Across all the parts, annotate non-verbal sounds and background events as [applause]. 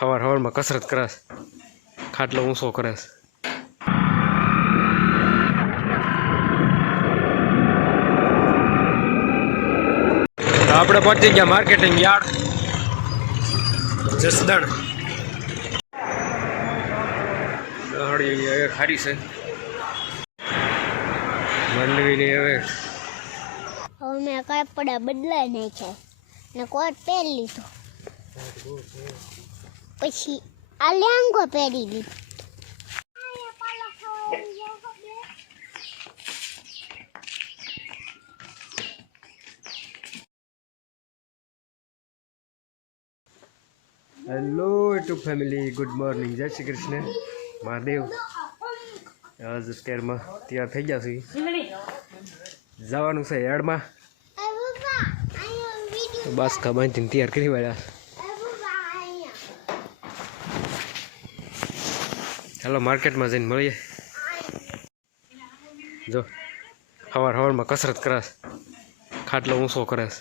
સવાર સવારમાં કસરત કરે ખાટલો ઊંચો કરે આપણે પહોંચી ગયા માર્કેટિંગ યાર્ડ. જસદણ. હવે ખારી છે. માંડવીની હવે હવે. મેં કપડા બદલાઈ નાખ્યા. ને કોટ પહેરી લીધો. પછી આ લેંગો પહેરી લીધો. Hello YouTube family good morning જય શ્રી કૃષ્ણ. મહાદેવ. આજ અત્યારમાં તૈયાર થઈ ગયા છીએ. જવાનું છે યાર્ડમાં બસ ખબર તૈયાર કરી વાળ્યા. ચાલો માર્કેટમાં જઈને મળીએ. જો સવાર સવારમાં કસરત કરે ખાટલો ઊંચો કરે છે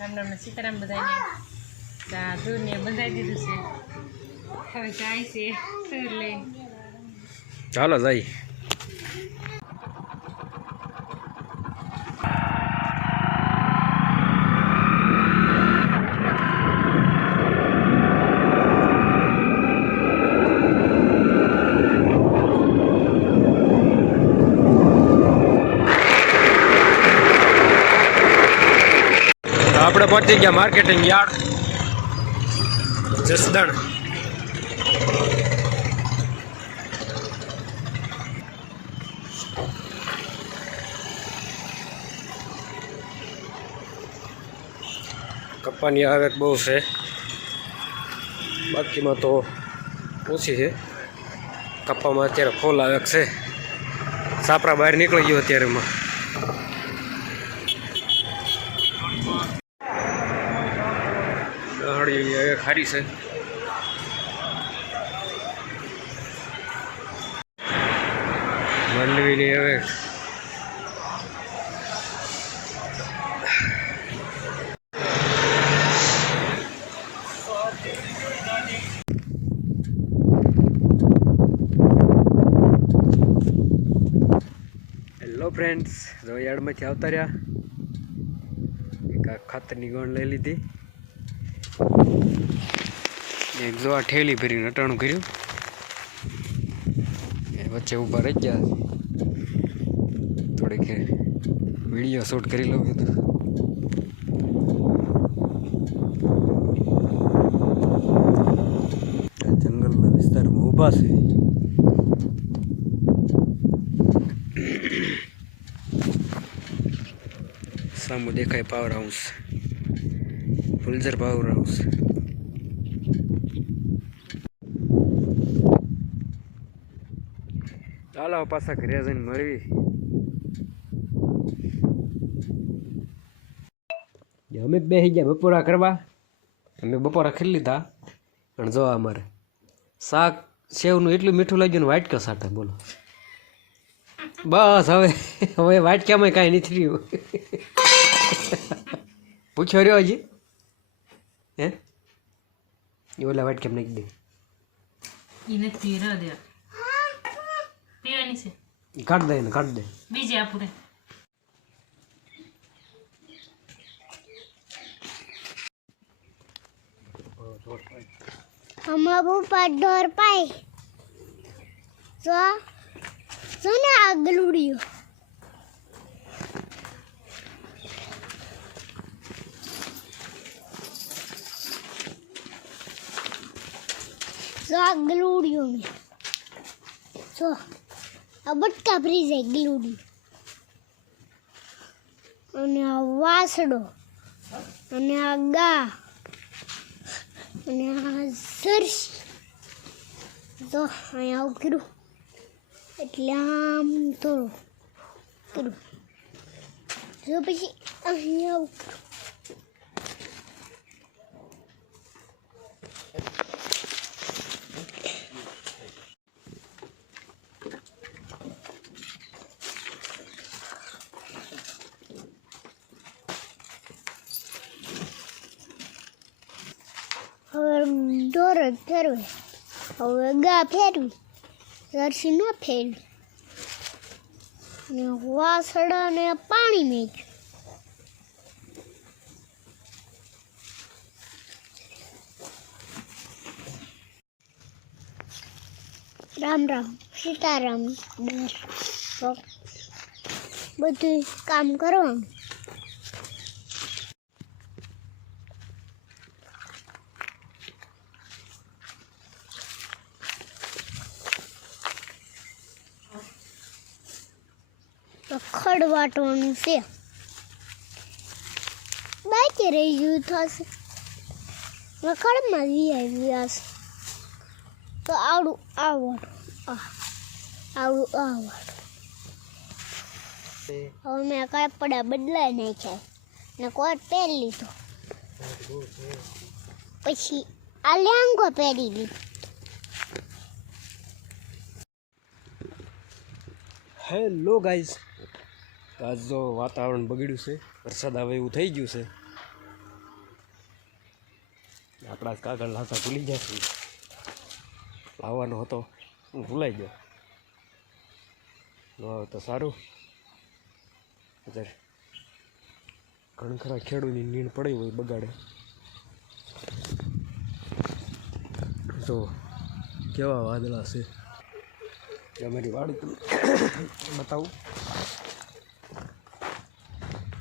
રામ રામ ને સીતારામ બધાને. ચા બંધાઈ દીધું છે. હવે જાય છે ચાલો જાય. આપણે પહોંચી ગયા માર્કેટિંગ યાર્ડ. જસદણ. કપ્પાની આવક બહુ છે. બાકીમાં તો ઓછી છે. કપ્પામાં અત્યારે ફૂલ આવક છે. સાપરા બહાર નીકળી ગયો અત્યારે હવે ખારી છે. માંડવીની હવે હેલો ફ્રેન્ડ્સ યાર્ડમાંથી આવતા રહ્યા. એક ખાતરની ગોણ લઈ લીધી. એક જો આ ઠેલી ભરીને અટાણું કર્યું. એ વચ્ચે ઊભા રહી ગયા થોડીક વીડિયો શૂટ કરી લઉં કીધું. જંગલના વિસ્તારમાં ઊભા છે. સામું દેખાય પાવર હાઉસ ફુલઝર પાવર હાઉસ ચાલો પાછા ઘરે જઈને મળવી. અમે બેસી ગયા બપોરા કરવા. અમે બપોરા ખાઈ લીધા. પણ જો અમારે શાક સેવનું એટલું મીઠું લાગ્યું ને વાટકા સાથે બોલો. બસ હવે હવે વાટક્યામાં કાંઈ નથી રહ્યું. પૂછ્યો રહ્યો હજી. હે? એ ઓલા વાટક્યામ નાખી દે. એ નથી પી રહ દે. પીવાની છે. કાઢ દે ને કાઢ દે. બીજી આપું રે અમારું પપ્પા ઢોર પાય. જો જો ને જો આ ગલુડિયો મેં જો આ બટકા ફરી જાય ગલુડિયો અને આ વાસડો અને આ ગા અને આ સરસી તો અહીંયા આવું કર્યું એટલે આમ થોડું કર્યું જો પછી અહીંયા આવું કર્યું ઢોર જ ફેરવે હવે ગા ફેરવી રસી ન ફેરવી ને વાસડાને પાણી મેચ્યું રામ રામ, સીતારામ બધું કામ કરવાનું. તો વાટવાનું છે. બાકી રહી ગયું થશે. ખડમાં વી આવી છે. તો આવડું આ, આવડું આવડું. હવે મેં કપડા બદલાઈ નાખ્યા. ને કોટ પહેરી લીધો. પછી આ લેંગો પહેરી લીધો. હેલો ગાઈઝ આજ જો વાતાવરણ બગડ્યું છે. વરસાદ આવે એવું થઈ ગયું છે. આપણા કાગળ લાતા ભૂલી ગયા છે. લાવવાનો હતો. હું ભૂલાઈ ગયો. ન આવે તો સારું. અત્યારે ઘણા ખરા ખેડૂતની નીણ પડી હોય બગાડે. તો કેવા વાદળા છે? અમારી વાડી તમને [coughs] બતાવું.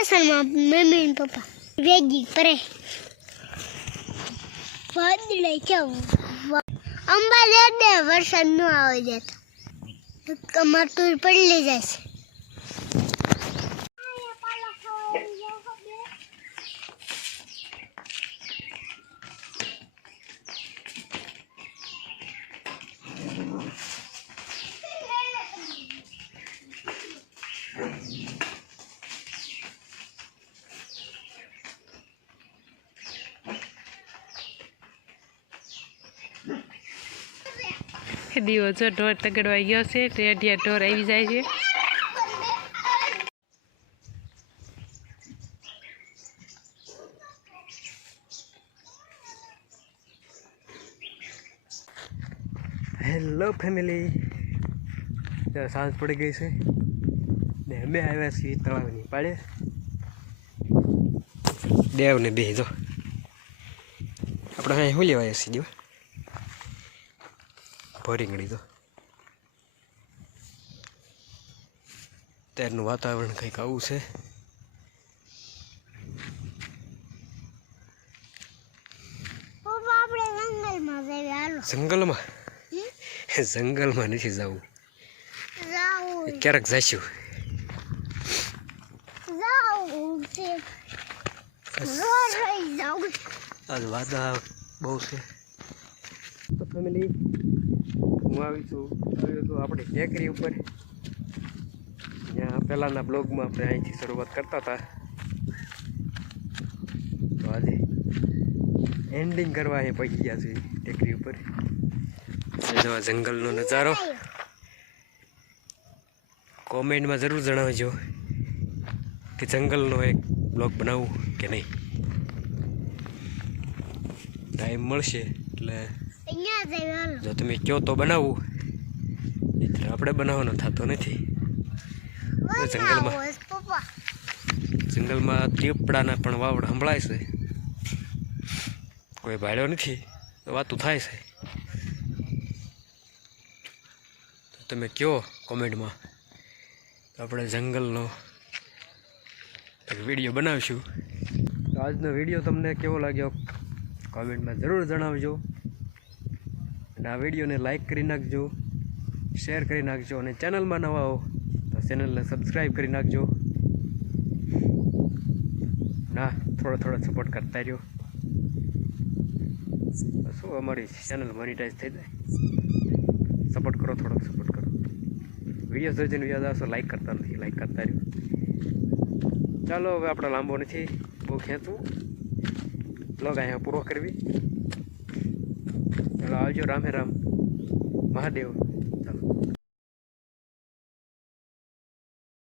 કેસરમાં મમ્મી ને પપ્પા ભેગી કરે વાદળ કેવું અંબા દે વરસાદ ન આવે જતો પડલી જાય પડી જશે દીવો જો ઢોર તગડવા ગયો છે ટેઢિયા ઢોર આવી જાય છે. હેલો ફેમિલી સાંજ પડી ગઈ છે. ને અમે આવ્યા છીએ તળાવની પાડે. દેવ ને બે, જો. આપણે અહીં શું લેવા આવ્યા છીએ, દેવ? ભરીંગડી તો ત્યારનું વાતાવરણ કંઈક આવું છે. જંગલમાં જંગલમાં? જંગલમાં નથી જવું. જાવું. ક્યારેક જઈશું આજ વાદા બહુ છે. તો ફેમિલી હું આવી છું. આવ્યો છું આપણે ટેકરી ઉપર. જ્યાં પહેલાંના બ્લોગમાં આપણે અહીંથી શરૂઆત કરતા હતા. તો આજે એન્ડિંગ કરવા અહીં પહોંચી ગયા છે ટેકરી ઉપર. જેવા જંગલનો નજારો. કોમેન્ટમાં જરૂર જણાવજો કે જંગલનો એક બ્લોગ બનાવું કે નહીં. ટાઈમ મળશે એટલે જો તમે કહો તો બનાવવું એટલે આપણે બનાવવાનો થતો નથી. જંગલમાં. જંગલમાં દીપડાના પણ વાવડ સંભળાય છે. કોઈ ભાડ્યો નથી તો વાતું થાય છે. તો તમે કહો કોમેન્ટમાં. આપણે જંગલનો વીડિયો બનાવીશું. તો આજનો વીડિયો તમને કેવો લાગ્યો? કોમેન્ટમાં જરૂર જણાવજો. અને આ વિડીયોને લાઇક કરી નાખજો શેર કરી નાખજો અને ચેનલમાં નવા હો તો ચેનલને સબસ્ક્રાઈબ કરી નાખજો. ના, થોડો થોડો સપોર્ટ કરતા રહ્યો. શું અમારી ચેનલ મોનિટાઈઝ થઈ જાય. સપોર્ટ કરો, થોડોક સપોર્ટ કરો. વીડિયો જોઈને યાદ આવશો લાઇક કરતા નથી લાઇક કરતા રહ્યો. ચાલો, હવે આપણે લાંબો નથી. બહુ ખેંચવું. લોગ અહીંયા પૂરો કરવી. ચાલો આવજો રામે રામ. મહાદેવ.